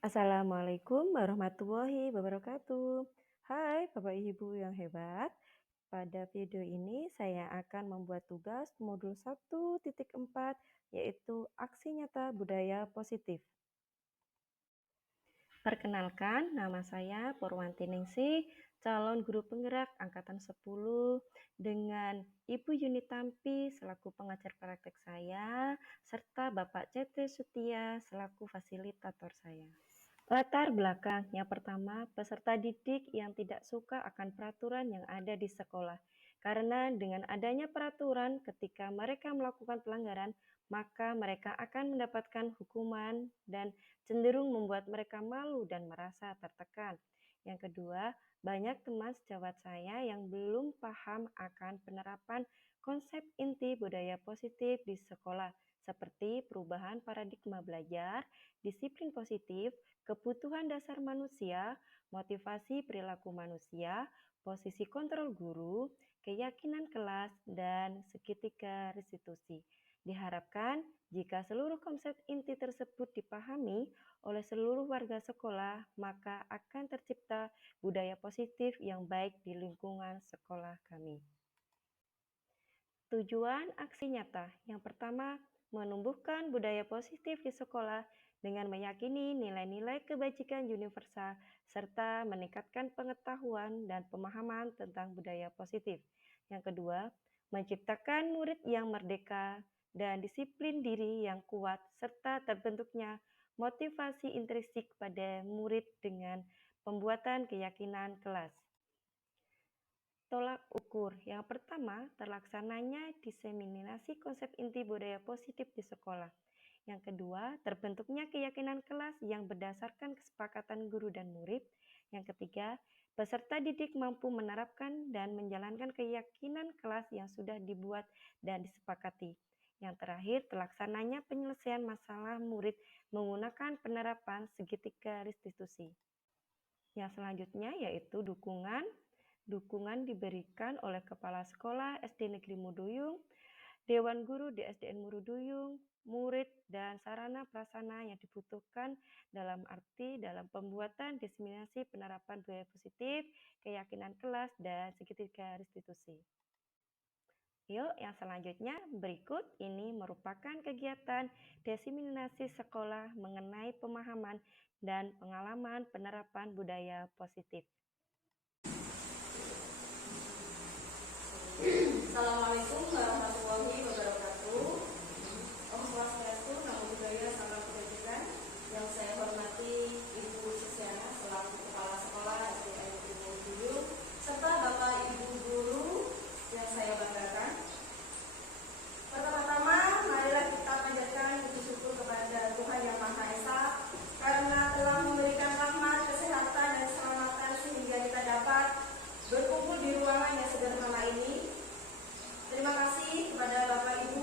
Assalamualaikum warahmatullahi wabarakatuh. Hai Bapak Ibu yang hebat. Pada video ini saya akan membuat tugas modul 1.4 yaitu aksi nyata budaya positif. Perkenalkan, nama saya Purwanti Ningsih, calon guru penggerak angkatan 10 dengan Ibu Yuni Tampi selaku pengajar praktek saya serta Bapak CT Sutia selaku fasilitator saya. Latar belakang yang pertama, peserta didik yang tidak suka akan peraturan yang ada di sekolah. Karena dengan adanya peraturan ketika mereka melakukan pelanggaran, maka mereka akan mendapatkan hukuman dan cenderung membuat mereka malu dan merasa tertekan. Yang kedua, banyak teman sejawat saya yang belum paham akan penerapan konsep inti budaya positif di sekolah, seperti perubahan paradigma belajar, disiplin positif, kebutuhan dasar manusia, motivasi perilaku manusia, posisi kontrol guru, keyakinan kelas, dan segitiga restitusi. Diharapkan jika seluruh konsep inti tersebut dipahami oleh seluruh warga sekolah, maka akan tercipta budaya positif yang baik di lingkungan sekolah kami. Tujuan aksi nyata yang pertama, menumbuhkan budaya positif di sekolah dengan meyakini nilai-nilai kebajikan universal serta meningkatkan pengetahuan dan pemahaman tentang budaya positif. Yang kedua, menciptakan murid yang merdeka dan disiplin diri yang kuat serta terbentuknya motivasi intrinsik pada murid dengan pembuatan keyakinan kelas. Tolak ukur. Yang pertama, terlaksananya diseminasi konsep inti budaya positif di sekolah. Yang kedua, terbentuknya keyakinan kelas yang berdasarkan kesepakatan guru dan murid. Yang ketiga, peserta didik mampu menerapkan dan menjalankan keyakinan kelas yang sudah dibuat dan disepakati. Yang terakhir, terlaksananya penyelesaian masalah murid menggunakan penerapan segitiga restitusi. Yang selanjutnya yaitu dukungan. Dukungan diberikan oleh Kepala Sekolah SD Negeri Muduyung, Dewan Guru di SDN Muruduyung, murid, dan sarana prasarana yang dibutuhkan dalam pembuatan diseminasi penerapan budaya positif, keyakinan kelas, dan segitiga restitusi. Yuk, yang selanjutnya berikut ini merupakan kegiatan diseminasi sekolah mengenai pemahaman dan pengalaman penerapan budaya positif. Assalamualaikum warahmatullahi wabarakatuh. Om Swastiastu, Namo Buddhaya, Salam Kebajikan. Yang saya hormati Ibu Susiana selaku Kepala Sekolah SDN Negeri Muduyung serta Bapak Ibu Guru yang saya banggakan. Pertama-tama, marilah kita panjatkan puji syukur kepada Tuhan Yang Maha Esa karena telah memberikan rahmat, kesehatan, dan keselamatan sehingga kita dapat berkumpul di ruangan yang sederhana ini. Terima kasih kepada Bapak Ibu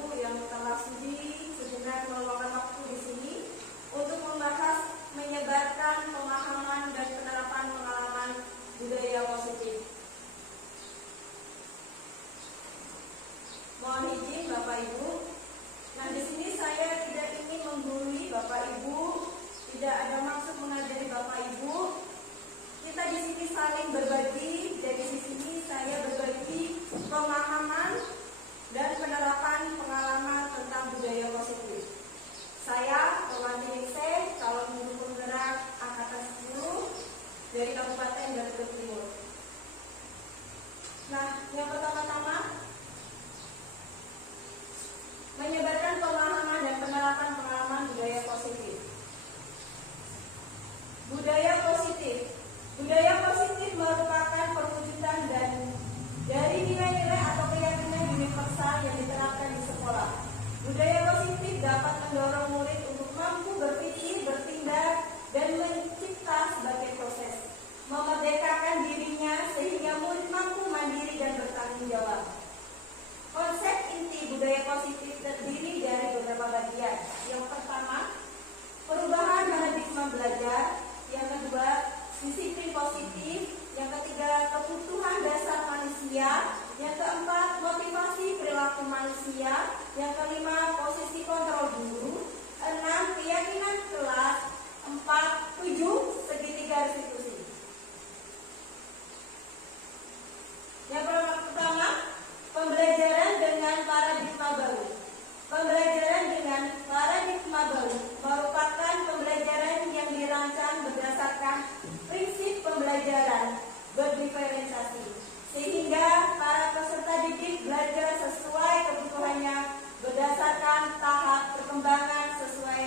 merupakan tahap perkembangan sesuai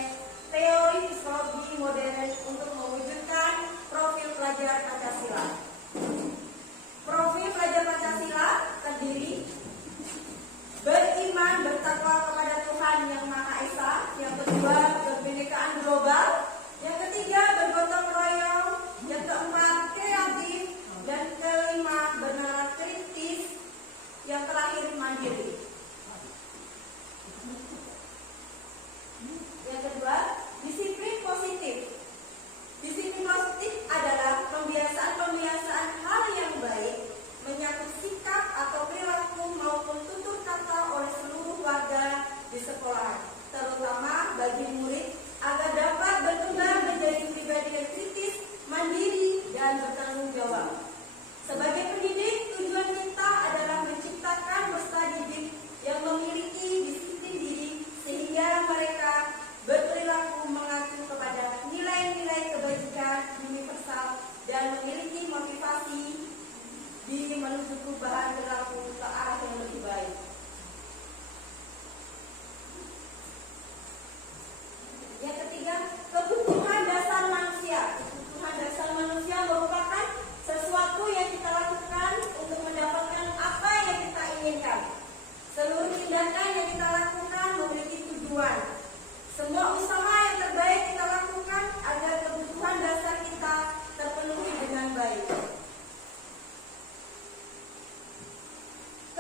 teori psikologi modern untuk mewujudkan profil pelajar Pancasila. Profil pelajar Pancasila terdiri beriman bertakwa kepada Tuhan Yang Maha Esa, yang kedua berkebinekaan global, yang ketiga bergotong royong, yang keempat kreatif, dan kelima bernalar kritis, yang terakhir mandiri. Yang kedua, disiplin positif. Disiplin positif adalah pembiasaan-pembiasaan hal yang baik menyangkut sikap atau perilaku maupun tutur kata oleh seluruh warga di sekolah, terutama bagi murid agar dapat berkembang menjadi pribadi yang kritis, mandiri, dan bertanggung jawab. Sebagai pendidik, tujuan kita adalah menciptakan peserta didik yang memiliki disiplin diri sehingga mereka berperilaku mengacu kepada nilai-nilai kebajikan universal dan memiliki motivasi menuju perubahan perilaku ke arah yang lebih baik. Yang ketiga, kebutuhan dasar manusia. Kebutuhan dasar manusia merupakan sesuatu yang kita lakukan untuk mendapatkan apa yang kita inginkan. Seluruh tindakan yang kita lakukan memiliki tujuan. Semua usaha yang terbaik kita lakukan agar kebutuhan dasar kita terpenuhi dengan baik.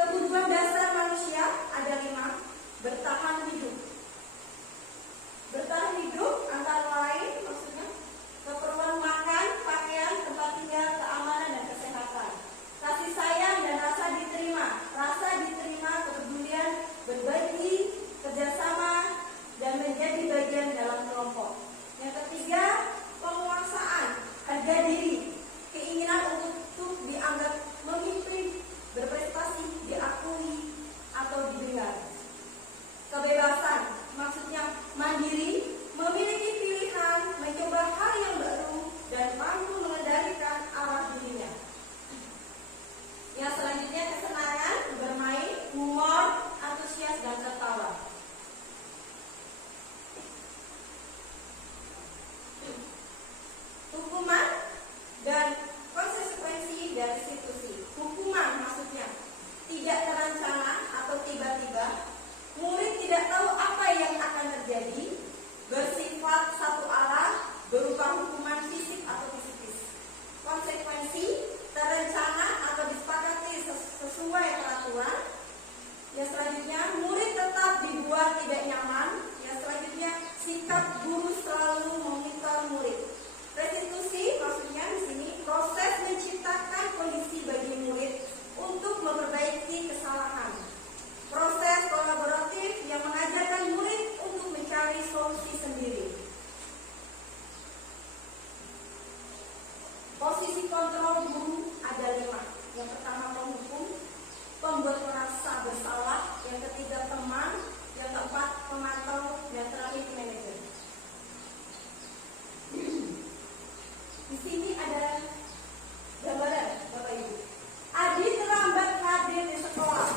Kebutuhan dasar manusia ada 5. Bertahan hidup. Bertahan hidup antara lain maksudnya keperluan makan, pakaian, tempat tinggal, keamanan, dan kesehatan. Kasih sayang dan rasa diterima. Rasa diterima, kepedulian, berbagi, kerjasama, dan menjadi bagian dalam kelompok. Yang ketiga, penguasaan, harga diri, keinginan untuk dianggap memimpin, berprestasi, diakui, atau didengar. Kebebasan, maksudnya mandiri, memiliki pilihan, mencoba hal yang baru, dan mampu mengendalikan arah dirinya. Yang selanjutnya, kesenangan, bermain, humor, antusias, dan tertawa. Hukuman dan konsekuensi dari institusi. Hukuman maksudnya tidak terencana atau tiba-tiba, murid tidak tahu apa yang akan terjadi, bersifat satu arah, berupa hukuman fisik atau psikis. Konsekuensi terencana atau disepakati sesuai peraturan. Yang selanjutnya, murid tetap dibuat tidak nyaman. Yang selanjutnya, sikap guru selalu memonitor murid. Restitusi maksudnya di sini proses menciptakan kondisi bagi murid untuk memperbaiki kesalahan. Proses kolaboratif yang mengajarkan murid untuk mencari solusi sendiri. Posisi kontrol guru ada 5. Yang pertama penghukum, pembuat merasa bersalah. Yang ketiga teman, yang keempat pemantau, dan terakhir manajer. Di sini ada gambaran, Bapak Ibu. Adi terlambat hadir di sekolah.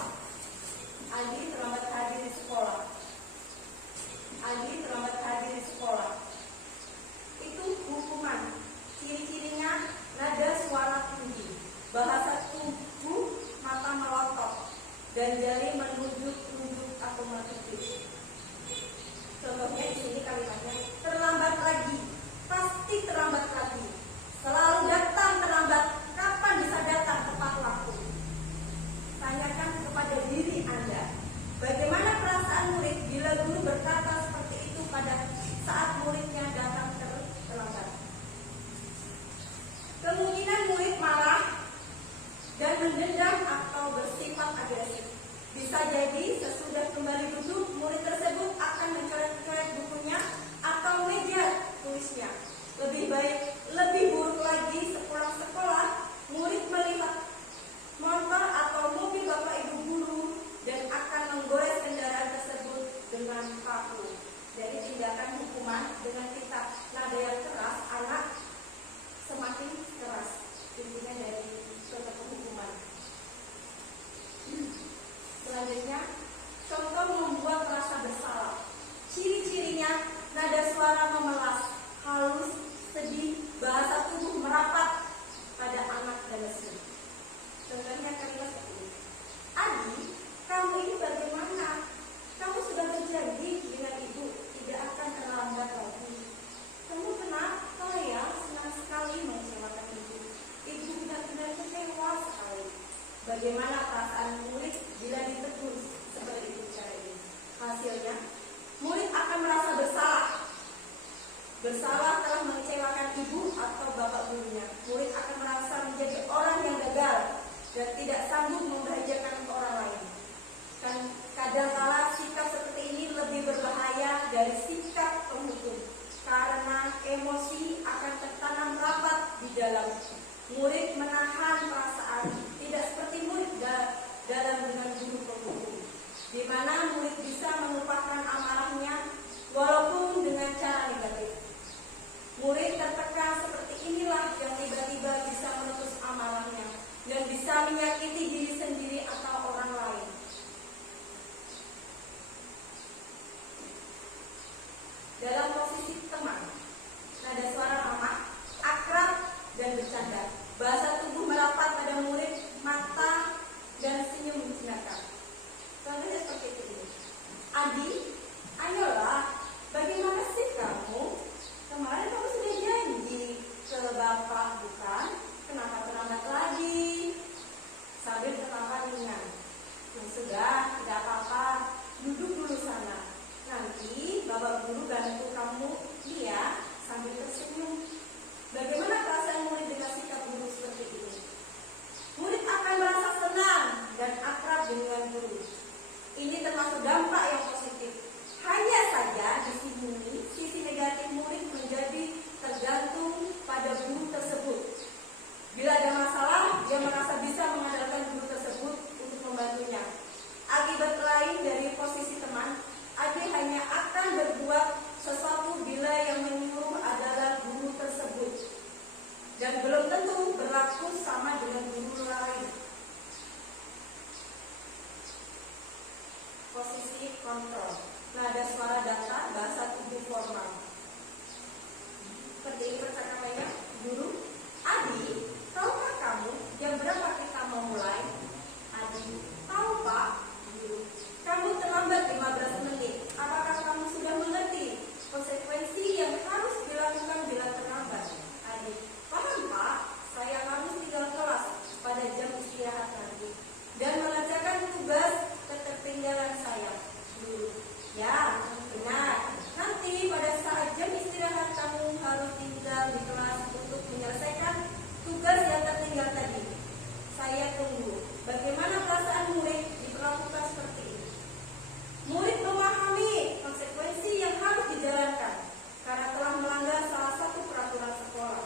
Adi terlambat hadir di sekolah. Adi terlambat hadir di sekolah. Itu hukuman. Ciri-cirinya nada suara tinggi, bahasa tubuh, mata melotot, dan jari menunjuk-nunjuk atau menunjuk. Contohnya di sini kalimatnya terlambat lagi, pasti terlambat lagi. Selalu datang terlambat, kapan bisa datang tepat waktu? Tanyakan kepada diri Anda, bagaimana perasaan murid bila guru berkata seperti itu pada saat muridnya datang terlambat? Kemungkinan murid marah dan mendendam atau bersifat agresif. Bisa jadi sesudah kembali duduk, murid tersebut akan mencoret-coret bukunya atau meja tulisnya. Lebih buruk lagi, sepulang sekolah, murid melihat motor atau mobil bapak ibu guru dan akan menggores kendaraan tersebut dengan paku. Dari tindakan hukuman dengan tingkat nada yang keras, anak semakin keras. Intinya dari contoh hukuman. Selanjutnya, contoh membuat merasa bersalah. belajarnya, murid akan merasa bersalah. Bersalah telah mengecewakan ibu atau bapak gurunya. Murid akan merasa menjadi orang yang gagal dan tidak sanggup membahagiakan orang lain. Dan kadangkala sikap seperti ini lebih berbahaya dari sikap penghukum, karena emosi akan tertanam rapat di dalam murid. Menahan perasaan tidak seperti murid dalam dengan guru penghukum, di mana murid bisa melupakan amarahnya walaupun dengan cara negatif. Murid tertekan seperti inilah yang tiba-tiba bisa meletus amarahnya dan bisa menyakiti diri sendiri atau orang lain. Dalam posisi teman, nada suara ramah, akrab, dan bercanda. Bahasa tubuh merapat pada murid, mata dan senyum menjinakkan. Contohnya seperti ini. Adi, ayolah, bagaimana sih kamu? Kemarin kamu sudah janji ke bapak, bukan? Kenapa terlambat lagi? Sambil tertawa ringan. Sudah, tidak apa-apa. Duduk dulu sana. Nanti bapak guru bantu kamu, iya, sambil tersenyum. Bagaimana perasaan murid dengan sikap guru seperti ini? Murid akan merasa senang dan akrab dengan guru. Ini termasuk dampak yang positif. Hanya saja di sini sisi negatif murid menjadi tergantung pada guru tersebut. Bila ada masalah, dia merasa bisa mengandalkan guru tersebut untuk membantunya. Akibat lain dari posisi teman, Adi hanya akan berbuat sesuatu bila yang menyuruh adalah guru tersebut, dan belum tentu berlaku sama dengan guru lain. Posisi kontrol, nada suara datar, bahasa tubuh formal. Seperti ini percakapannya, guru. Adi, tahukah kamu jam berapa kita mau mulai? Adi, tahu pak. Guru, kamu terlambat 15 menit. Apakah kamu sudah mengerti konsekuensi yang harus dilakukan bila terlambat? Adi, paham pak. Saya harus tinggal kelas pada jam istirahat nanti dan mengerjakan tugas ketertinggalan saya. Guru, ya benar. Nanti pada saat jam istirahat kamu harus tinggal di kelas untuk menyelesaikan tugas yang tertinggal tadi. Saya tunggu. Bagaimana perasaan murid diperlakukan seperti ini? Murid memahami konsekuensi yang harus dijalankan karena telah melanggar salah satu peraturan sekolah.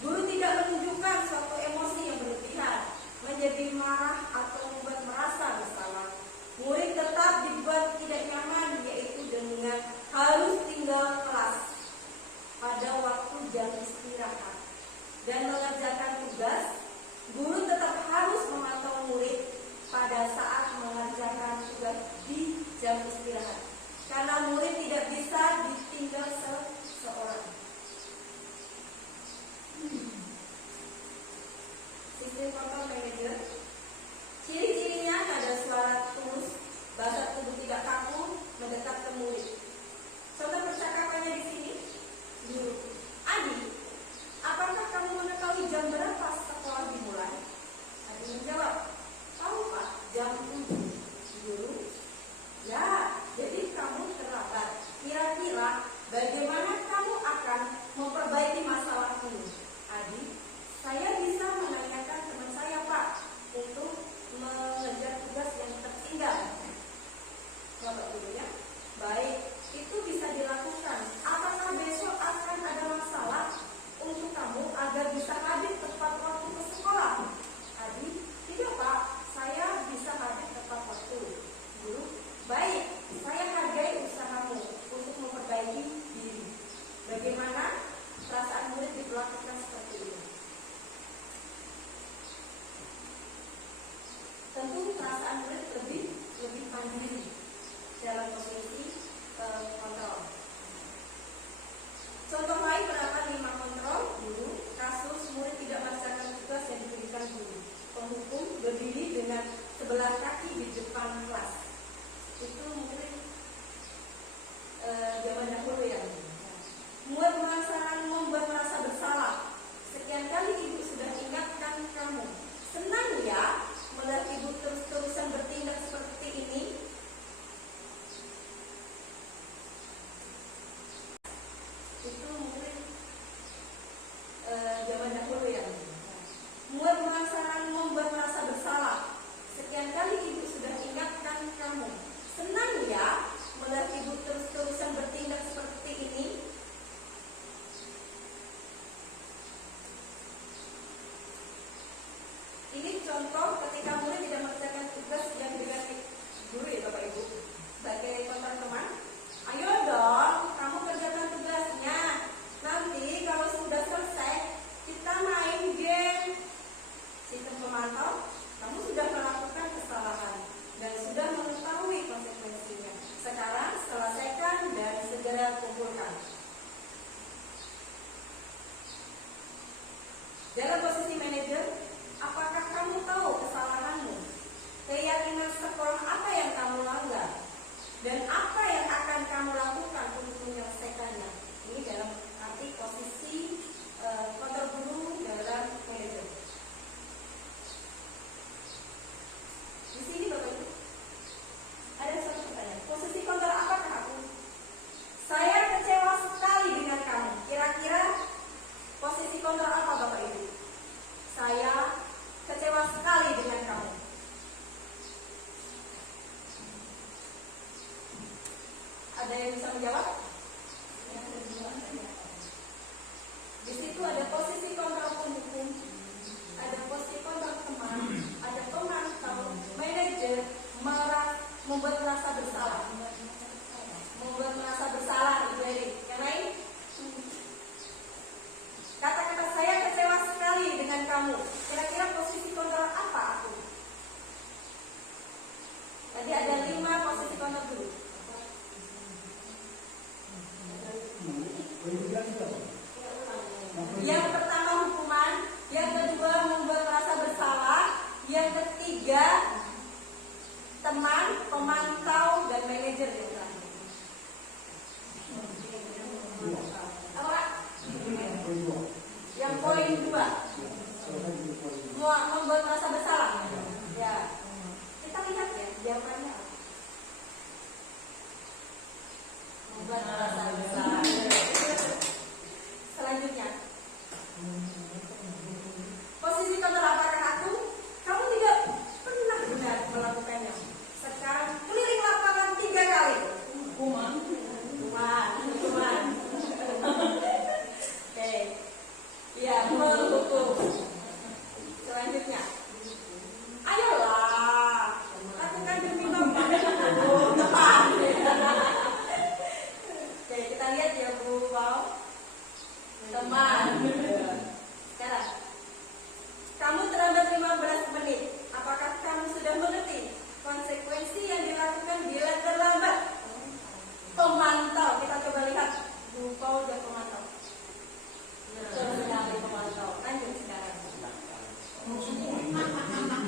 Guru tidak menunjukkan suatu emosi yang berlebihan, menjadi marah atau membuat merasa bersalah. Murid tetap dibuat tidak nyaman, yaitu dengan harus tinggal kelas pada waktu jam istirahat dan mengerjakan tugas. Guru tetap harus memantau murid pada saat mengerjakan tugas di jam istirahat, karena murid tidak bisa ditinggal seseorang. Sistem kontrol manajer. Ciri-cirinya ada suara tulus, bahasa tubuh tidak kaku, mendekat ke murid. Contoh percakapannya di sini. Guru, Adi, apakah kamu mengetahui jam berapa sekolah dimulai? Adi menjawab, tahu pak, jam 7. Guru, ya, jadi kamu terlambat. Kira-kira bagaimana kamu akan memperbaiki masalah ini? Adi, saya bisa menanyakan teman saya pak. yang bisa menjawab? Di situ ada posisi kontrol pendukung, ada posisi kontrol teman, ada pemantau, manajer, membuat merasa bersalah, Ibu Eri. Yang lain? Kata-kata saya kecewa sekali dengan kamu. Kira-kira posisi kontrol apa aku? Tadi ada 5 posisi kontrol dulu. Yang pertama hukuman, yang kedua membuat merasa bersalah, yang ketiga teman, pemantau, dan manajer yang terakhir. Apa Kak? Yang poin 2 membuat merasa bersalah. Ya, kita lihat ya jawabannya. Membuat merasa bersalah. Selanjutnya, posisi kontrol apakah aku? Kamu tidak pernah benar melakukannya. Sekarang keliling lapangan 3 kali. Hukuman. Oke. Ya, menghukum. Selanjutnya, ayolah, lakukan demi Bapak. Oh, tepat. Oke, kita lihat ya Bu Pau. Teman. Sekarang, kamu terlambat 15 menit. Apakah kamu sudah mengerti konsekuensi yang dilakukan bila terlambat? Pemantau, kita coba lihat Bu Paul dan pemantau. Betul sekali pemantau. Lanjut sekarang.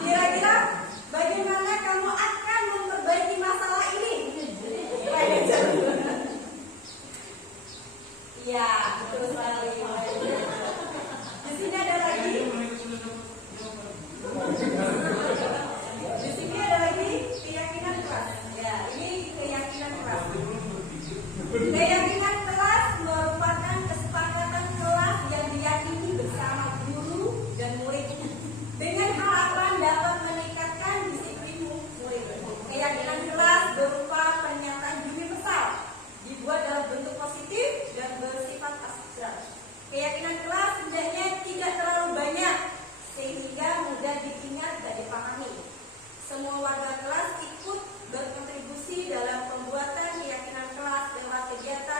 Kira-kira bagaimana kamu akan memperbaiki masalah ini? Manajer. Iya, betul sekali. Di sini ada lagi. Di sini ada lagi keyakinan keras. Ya, ini keyakinan keras. Keyakinan kelas merupakan kesepakatan kelas yang diyakini bersama guru dan murid dengan harapan dapat meningkatkan disiplin murid. Keyakinan kelas berupa pernyataan universal, dibuat dalam bentuk positif dan bersifat abstrak. Keyakinan kelas hendaknya tidak terlalu banyak sehingga mudah diingat dan dipahami. Semua warga kelas ikut berkontribusi dalam pembuatan keyakinan kelas lewat kegiatan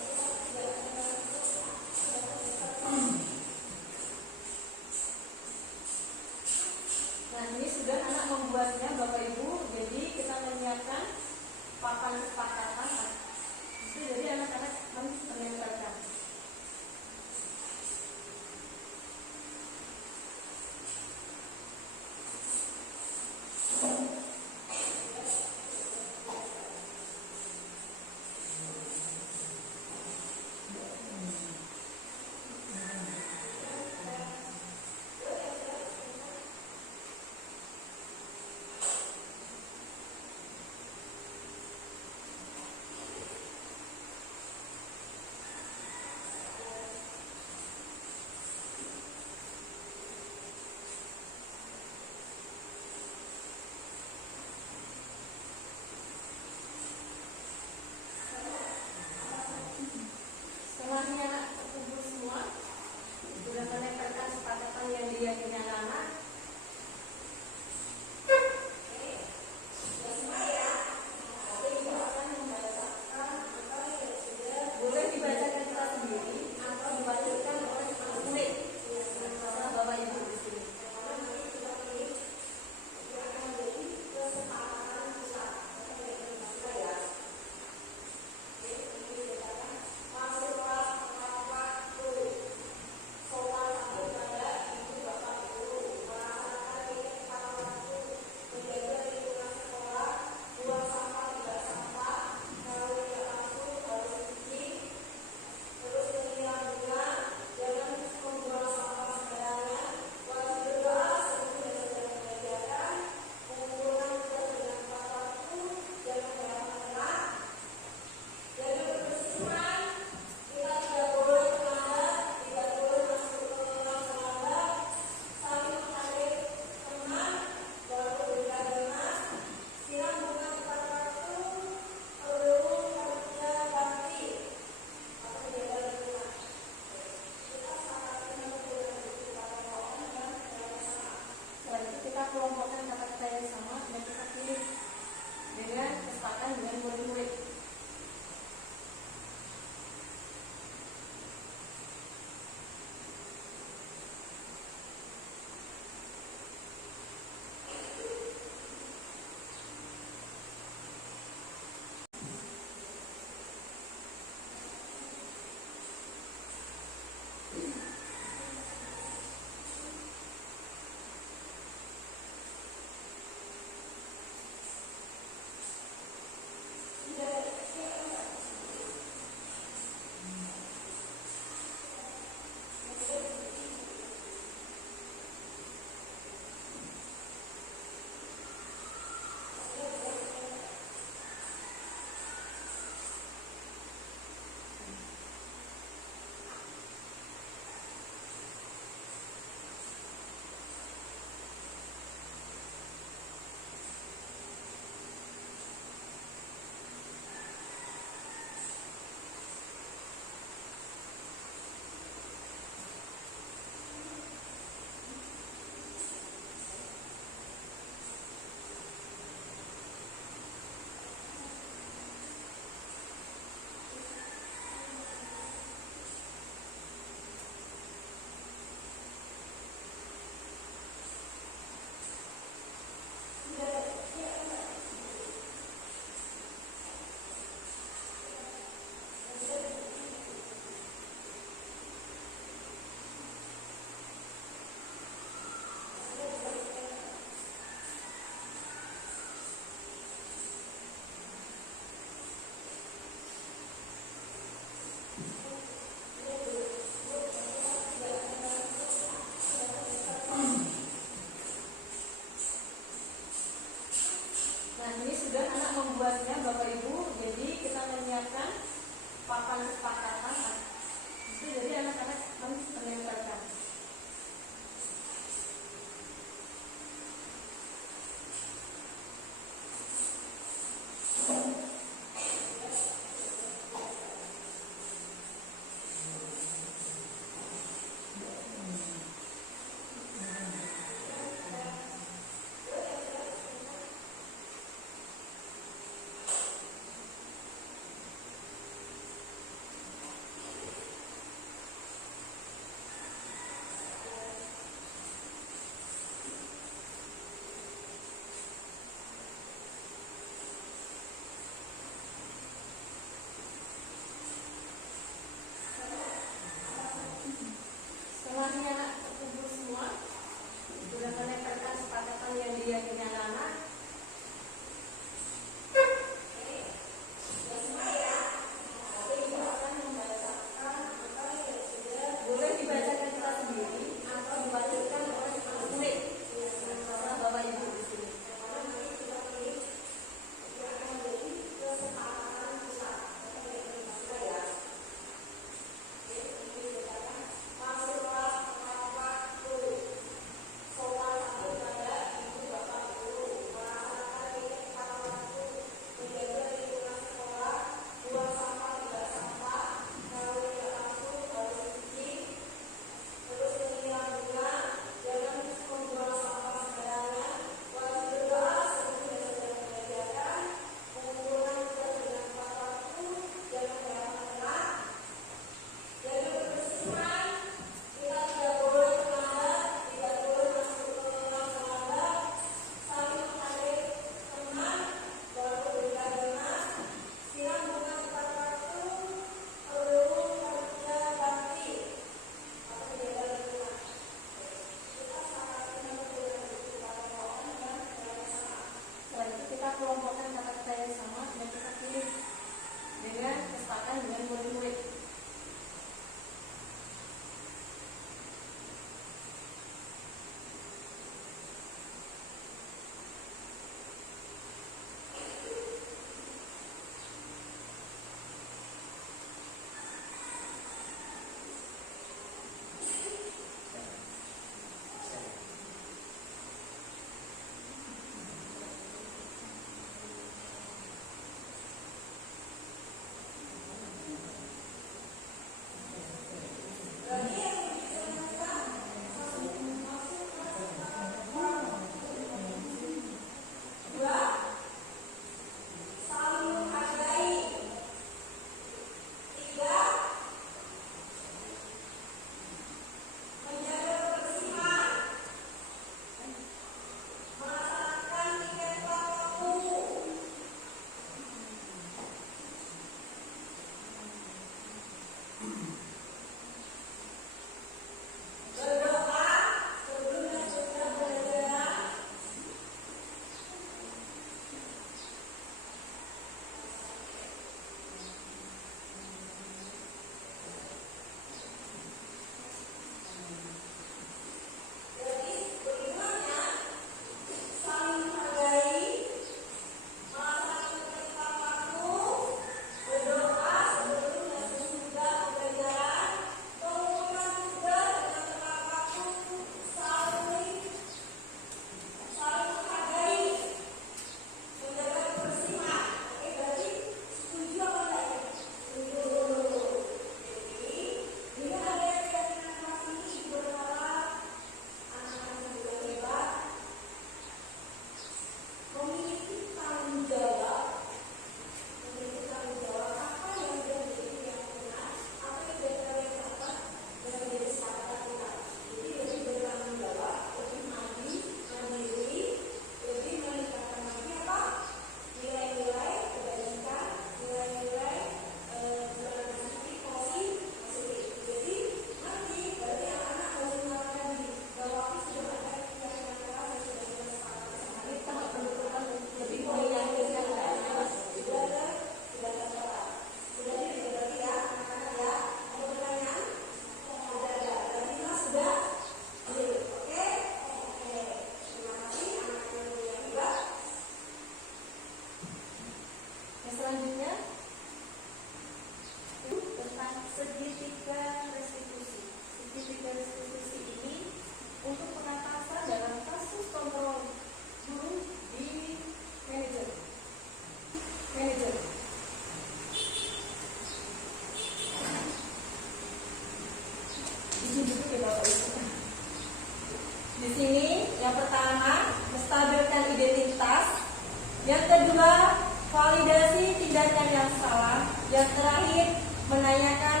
Yang terakhir, menanyakan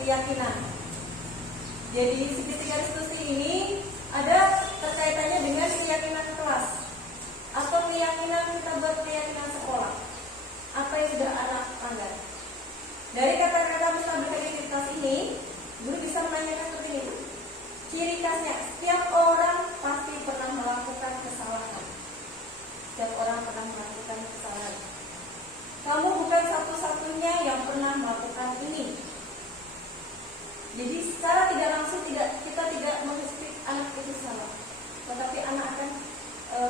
keyakinan. Jadi segitiga diskusi ini ada terkaitannya dengan keyakinan kelas atau keyakinan kita buat keyakinan sekolah. Apa yang sudah anak pelanggar. Dari kata-kata mustabik identitas ini, guru bisa menanyakan seperti ini. Ciri khasnya, setiap orang pasti pernah melakukan kesalahan. Setiap orang pernah melakukan kesalahan. Kamu bukan satu-satunya yang pernah melakukan ini. Jadi secara tidak langsung kita tidak mengestik anak itu salah, tetapi anak akan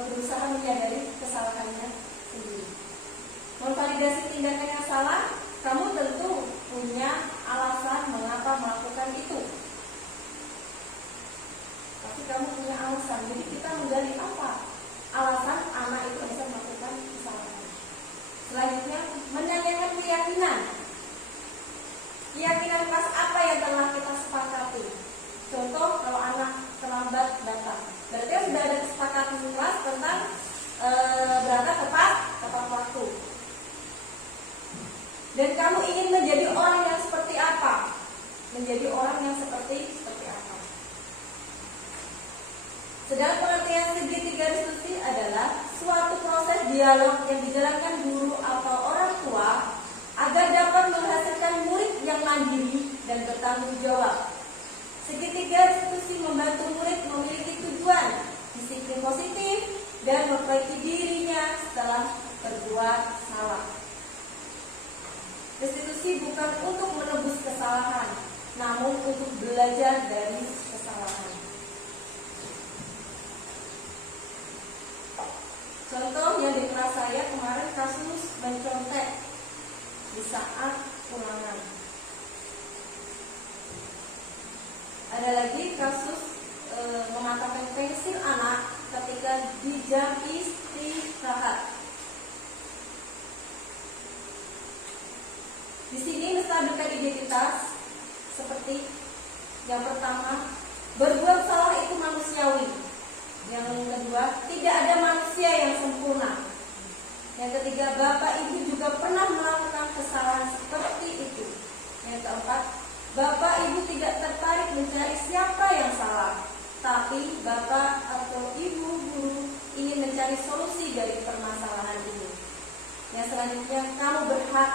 berusaha menyadari kesalahannya sendiri. Memvalidasi tindakan yang salah, kamu tentu punya alasan mengapa melakukan itu. Tapi kamu punya alasan, jadi kita menggali apa alasan anak itu bisa melakukan kesalahan. Selanjutnya, menanyakan keyakinan. Keyakinan kelas apa yang telah kita sepakati? Contoh, kalau anak terlambat datang, berarti sudah ada kesepakatan kelas tentang berangkat tepat waktu. Dan kamu ingin menjadi orang yang seperti apa? Menjadi orang yang seperti apa? Sedang pengertian segitiga diskusi adalah suatu proses dialog yang dijalankan guru atau orang tua agar dapat menghasilkan murid yang mandiri dan bertanggung jawab. Segitiga diskusi membantu murid memiliki tujuan, disiplin positif, dan memperbaiki dirinya setelah berbuat salah. Restitusi bukan untuk menebus kesalahan, namun untuk belajar dari kesalahan. Contoh yang di kelas saya kemarin kasus mencontek di saat ulangan. Ada lagi kasus mematahkan pensil anak ketika di jam istirahat. Di sini menstabilkan identitas seperti yang pertama, berbuat salah itu manusiawi. Yang kedua, tidak ada manusia yang sempurna. Yang ketiga, bapak ibu juga pernah melakukan kesalahan seperti itu. Yang keempat, bapak ibu tidak tertarik mencari siapa yang salah, tapi bapak atau ibu guru ingin mencari solusi dari permasalahan ini. Yang selanjutnya, kamu berhak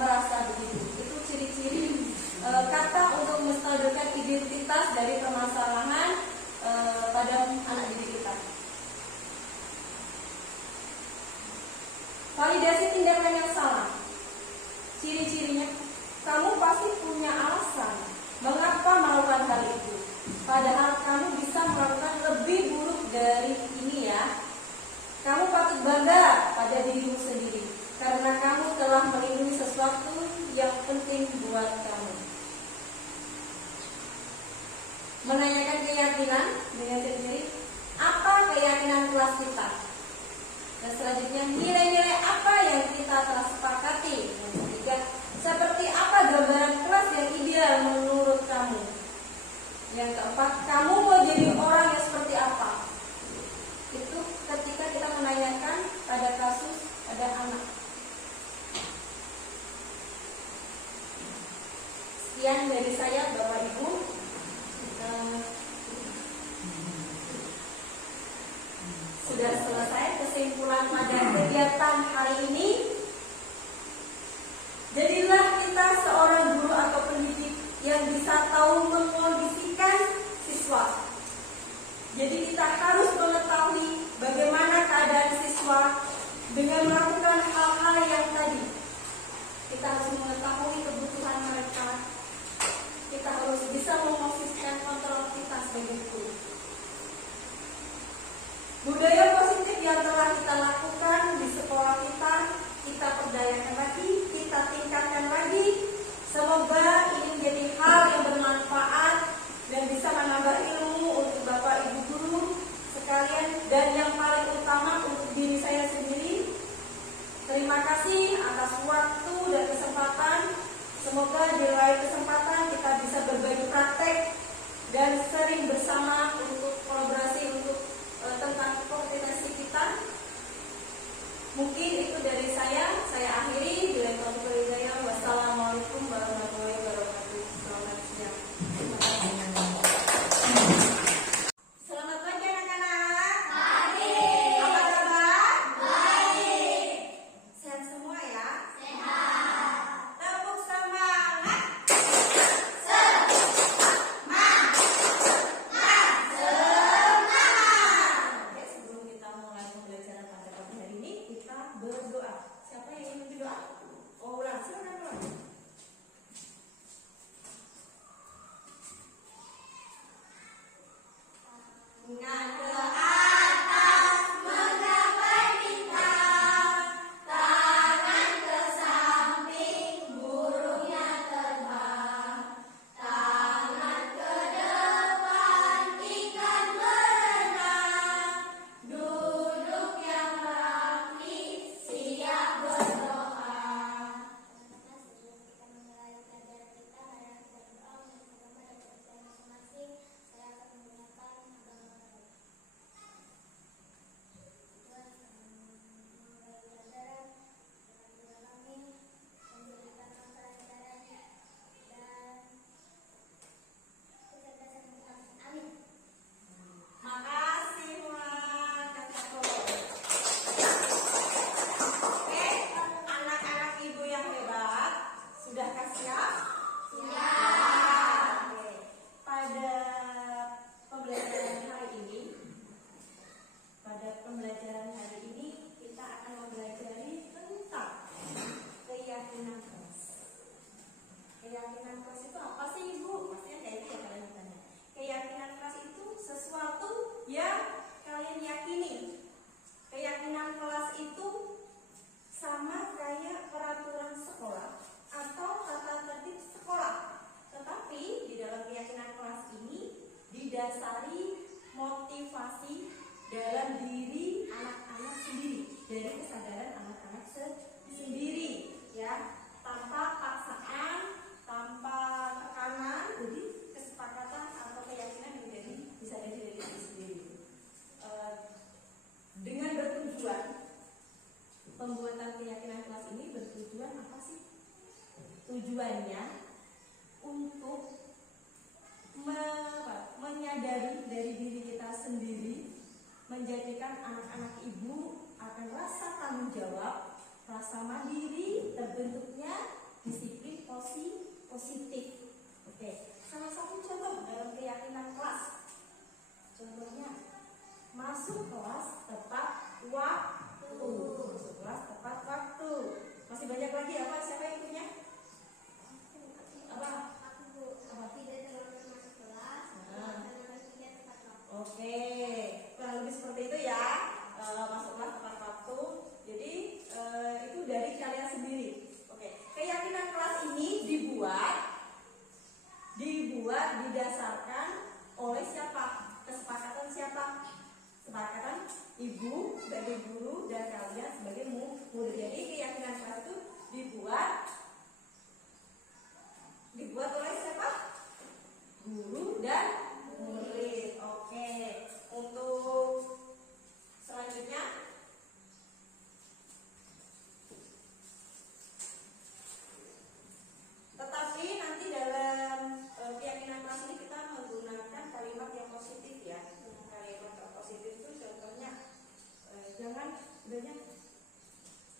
merasa begitu. Itu ciri-ciri kata untuk menstabilkan identitas dari permasalahan pada anak didik kita. Validasi tindakan yang salah. Ciri-cirinya, kamu pasti punya alasan mengapa melakukan hal itu. Padahal kamu bisa melakukan lebih buruk dari ini ya. Kamu patut bangga pada dirimu sendiri karena kamu telah melindungi sesuatu yang penting buat kamu. Menanyakan keyakinan dengan ciri-ciri, apa keyakinan kelas kita? Dan selanjutnya, nilai-nilai apa yang kita telah sepakati? Yang ketiga, seperti apa gambaran kelas yang ideal menurut kamu? Yang keempat, kamu mau jadi orang yang seperti apa? Itu ketika kita menanyakan pada kasus ada anak. Sekian dari saya, Bapak Ibu. Sudah selesai kesimpulan pada kegiatan hari ini. Jadilah kita seorang guru atau pendidik yang bisa tahu mengkondisikan siswa. Jadi kita harus mengetahui bagaimana keadaan siswa dengan melakukan hal-hal yang tadi. Kita harus mengetahui kebutuhan mereka. Kita harus bisa memposisikan kontrol kita sebagai guru. Budaya positif yang telah kita lakukan di sekolah kita perdayakan lagi, kita tingkatkan lagi. Semoga ini menjadi hal yang bermanfaat dan bisa menambah ilmu untuk Bapak Ibu guru sekalian, dan yang paling utama untuk diri saya sendiri. Terima kasih atas waktu dan kesempatan. Semoga di lain kesempatan kita bisa berbagi praktek dan sering bersama untuk kolaborasi untuk tentang kompetensi kita. Mungkin itu dari saya akhiri. Bila Tuhan beri daya, wassalamualaikum. Ingat ke atas menggapai bintang, tangan ke samping burungnya terbang, tangan ke depan ikan berenang, duduk yang rapi siap berdoa. Sebelum kita memulai pelajaran kita, mari kita berdoa menyerahkan pada kepercayaan masing-masing. Saya akan menggunakan agama Katolik. Tuhan memulai pelajaran dengan kami memberikan kelancaran dan kecerdasan kami. Amin. Makasih Wan, kakakku. Oke, anak-anak ibu yang hebat, sudahkah siap? Siap. Oke. Pada pembelajaran hari ini kita akan mempelajari tentang keyakinan keras. Keyakinan keras itu apa sih Ibu? Pastinya kayak itu ya kalian bertanya. Keyakinan keras itu sesuatu yang kalian yakini. Keyakinan keras itu sama kayak peraturan sekolah atau tata tertib sekolah. Tetapi di dalam keyakinan keras ini didasari motivasi dalam diri anak-anak sendiri, dari kesadaran anak-anak sendiri, ya, tanpa paksaan, tanpa tekanan, jadi kesepakatan atau keyakinan yang bisa dari diri sendiri. Dengan bertujuan, pembuatan keyakinan kelas ini bertujuan apa sih? Tujuannya untuk menyadari dari diri kita sendiri, menjadikan anak-anak ibu akan rasa tanggung jawab, rasa mandiri, terbentuknya disiplin positif. Oke, salah satu contoh dalam keyakinan kelas, contohnya masuk kelas tepat waktu. Masuk kelas tepat waktu. Masih banyak lagi apa? Siapa yang punya? Apa? Tidak terlambat masuk kelas, dan tidak tepat waktu. Oke, kurang lebih seperti itu ya. Masuk kelas tepat waktu. Jadi itu dari kalian sendiri. Oke, keyakinan kelas ini dibuat didasarkan oleh siapa? Kesepakatan siapa? Kesepakatan ibu sebagai guru dan kalian sebagai murid. Jadi keyakinan kelas itu dibuat oleh siapa? Guru dan murid. Oke, untuk selanjutnya tetapi nanti dalam keyakinan kelas ini kita menggunakan kalimat yang positif ya. Kalimat yang positif itu contohnya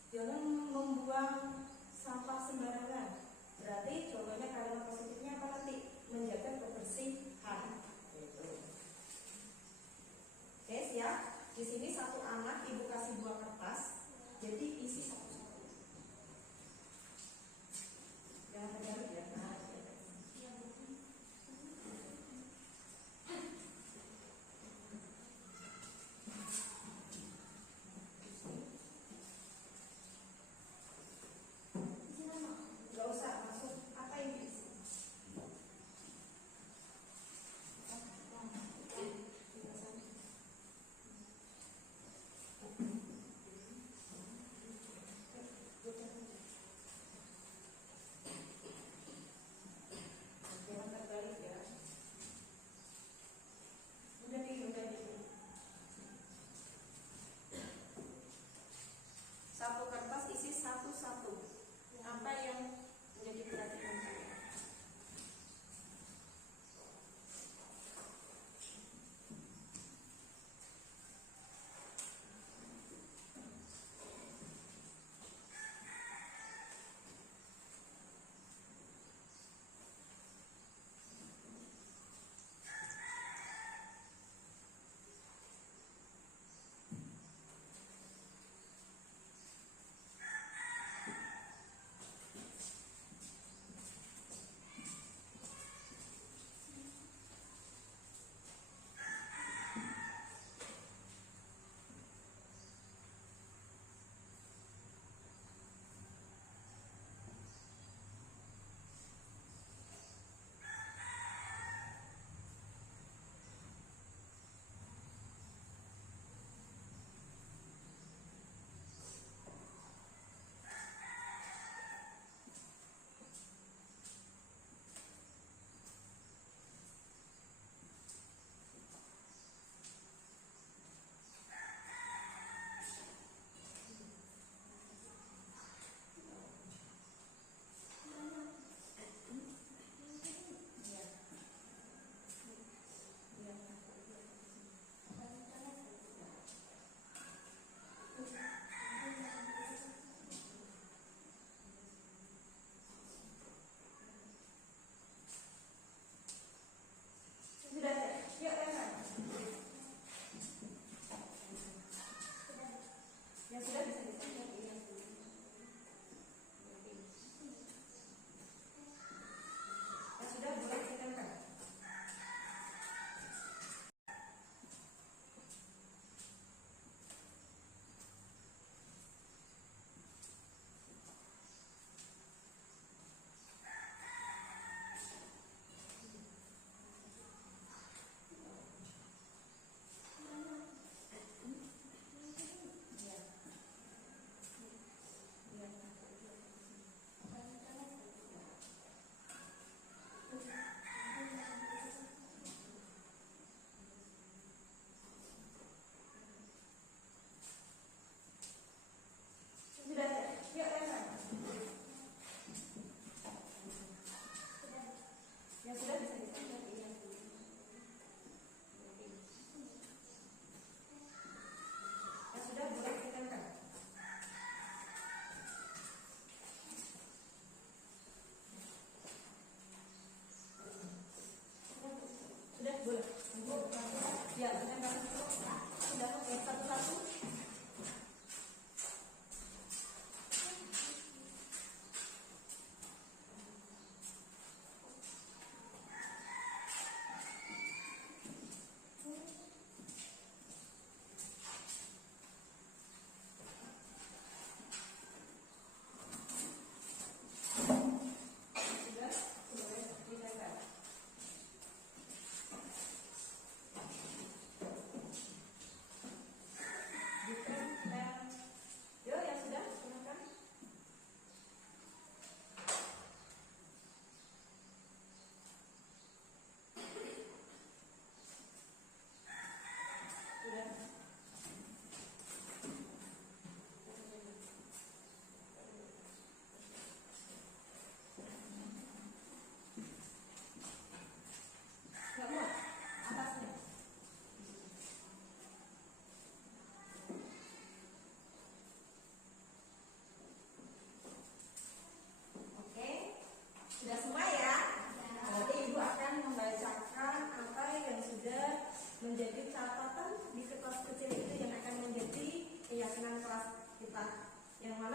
jangan membuang sampah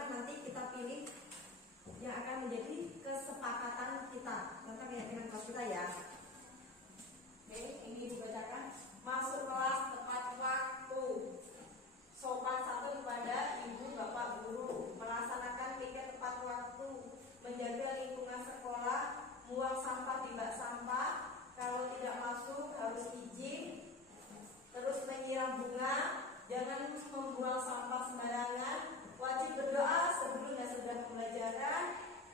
mana nanti kita pilih yang akan menjadi kesepakatan kita tentang keyakinan kelas kita ya. Oke, ini dibacakan. Masuk kelas tepat waktu. Sopan santun kepada ibu bapak guru. Melaksanakan piket tepat waktu. Menjaga lingkungan sekolah. Buang sampah di bak sampah. Kalau tidak masuk harus izin. Terus menyiram bunga. Jangan membuang sampah sembarangan. Wajib berdoa sebelum dan sesudah pembelajaran.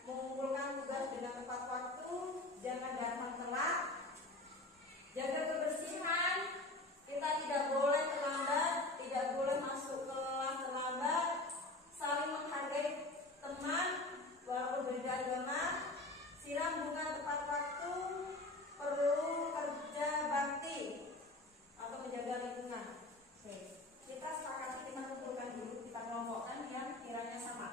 Mengumpulkan tugas dengan tepat waktu. Jangan datang telat. Jaga kebersihan. Kita tidak boleh terlambat. Tidak boleh masuk kelas terlambat. Saling menghargai teman walaupun berbeda agama. Siram bunga tepat waktu. Perlu kerja bakti atau menjaga lingkungan. Oke. Kita sepakati, kita kumpulkan dulu, kita kelompokkan yang kiranya sama.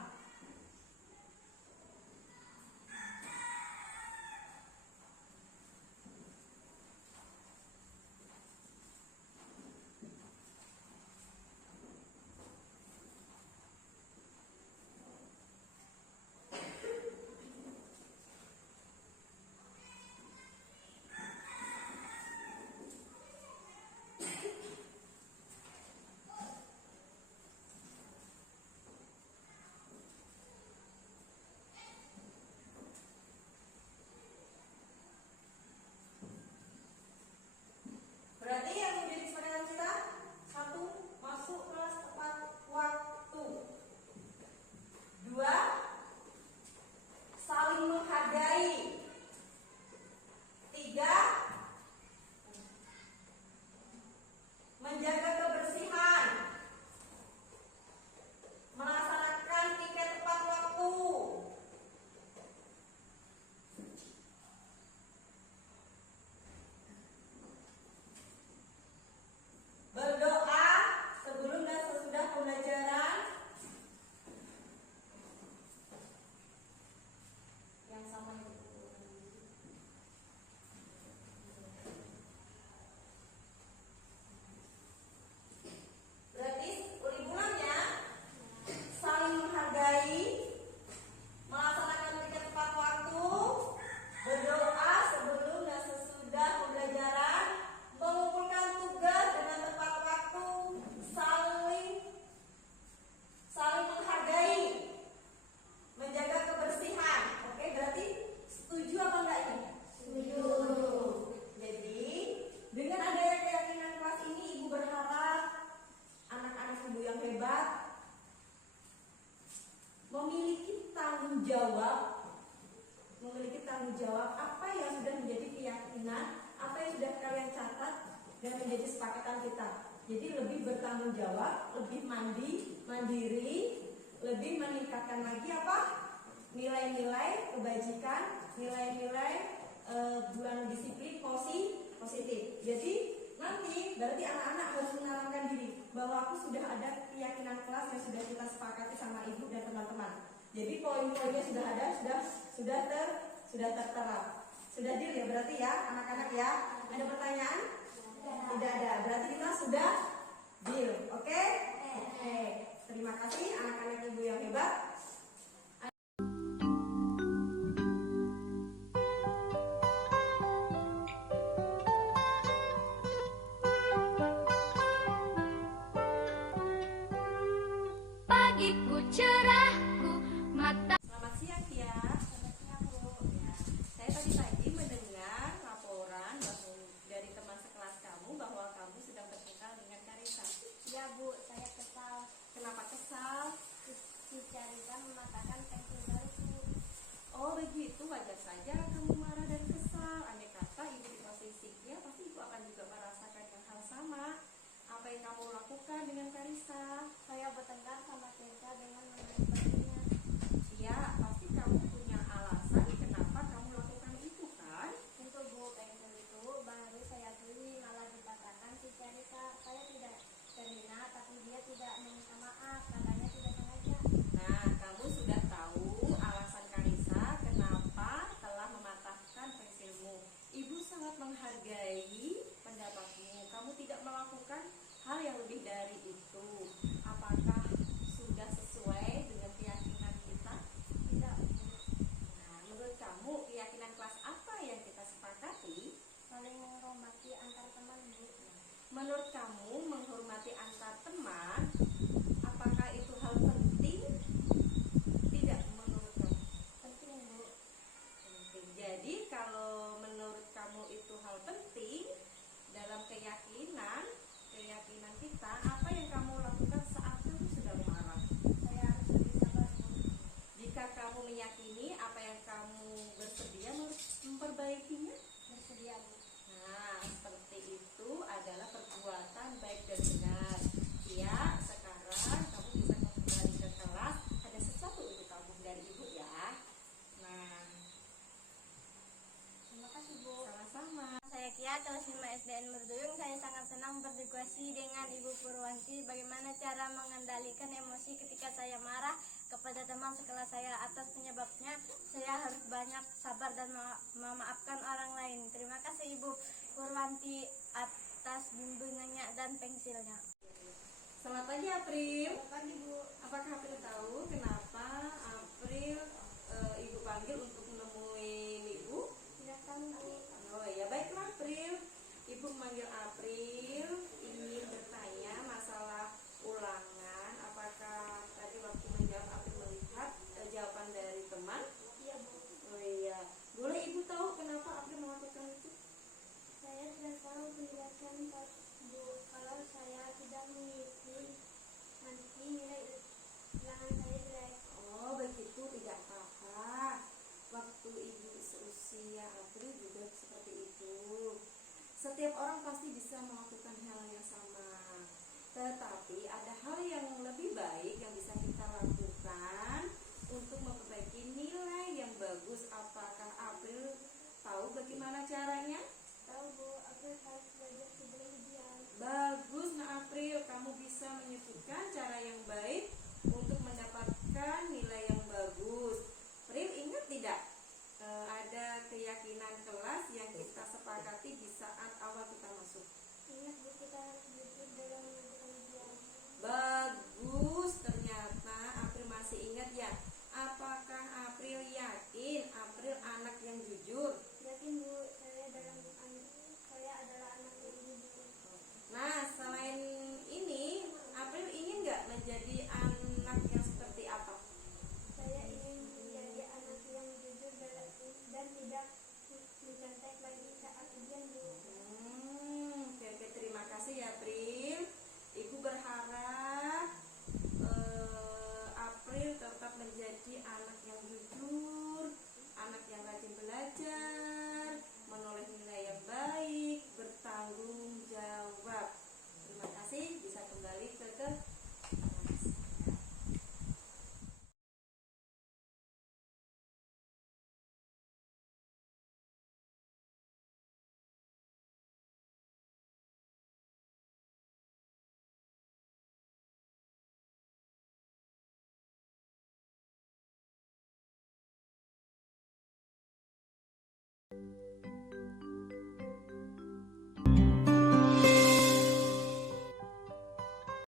Berarti yang menjadi kesepakatan kita, satu, masuk kelas tepat waktu. Dua, saling menghargai. Tiga, menjaga kebersihan. Melaksanakan piket tepat waktu. Berdoa sebelum dan sesudah pembelajaran. Yang sama itu. Berarti ulangannya saling menghargai, melaksanakan piket tepat waktu, berdoa sebelum dan sesudah pembelajaran, mengumpulkan tugas dengan tepat waktu, saling menghargai, menjaga kebersihan. Oke, berarti setuju apa enggak ini? Setuju. Jadi dengan adanya keyakinan kelas ini, ibu berharap anak-anak ibu yang hebat memiliki tanggung jawab apa yang sudah menjadi keyakinan, apa yang sudah kalian catat dan menjadi kesepakatan kita. Jadi lebih bertanggung jawab, lebih mandiri, lebih meningkatkan lagi apa? Nilai-nilai kebajikan, nilai-nilai bulan disiplin positif. Jadi nanti berarti anak-anak harus menanamkan diri bahwa aku sudah ada keyakinan kelas yang sudah kita sepakati sama ibu dan teman-teman. Jadi poin-poinnya sudah ada, sudah tertera. Sudah deal ya berarti ya anak-anak ya. Ada pertanyaan? Tidak ada. Berarti kita sudah deal. Oke? Oke. Terima kasih anak-anak ibu yang hebat. Pagiku cerahku mata. Selamat siang ya. Ya. Saya tadi pagi mendengar laporan dari teman sekelas kamu bahwa kamu sedang bertengkar dengan Karisa. Ya Bu, saya kesal. Kenapa kesal? Si Carita mematahkan pensil baruku. Oh begitu, wajar saja kamu marah dan kesal. Andai kata ibu di posisinya, pasti ibu akan juga merasakan yang hal sama. Apa yang kamu lakukan dengan Karisa? Saya bertengkar sama Carita dengan mengenai pensilnya. Ya, pasti kamu punya alasan kenapa kamu lakukan itu kan? Untuk Bu, pensil itu baru saya beli malah dipatahkan si Carita. Saya tidak terhina, tapi dia tidak meminta maaf. Katanya tidak sengaja. Nah, kamu sudah tahu alasan Karisa kenapa telah mematahkan pensilmu. Ibu sangat menghargai pendapatmu. Kamu tidak melakukan hal yang lebih dari itu. Apakah sudah sesuai dengan keyakinan kasih dengan Ibu Purwanti bagaimana cara mengendalikan emosi ketika saya marah kepada teman sekelas saya. Atas penyebabnya saya harus banyak sabar dan memaafkan orang lain. Terima kasih Ibu Purwanti atas bimbingannya dan pensilnya. Selamat pagi April. Selamat pagi Bu. Apakah April tahu kenapa April Ibu panggil untuk menemui Ibu? Tidak tahu Bu. Oh ya, baiklah April. Ibu memanggil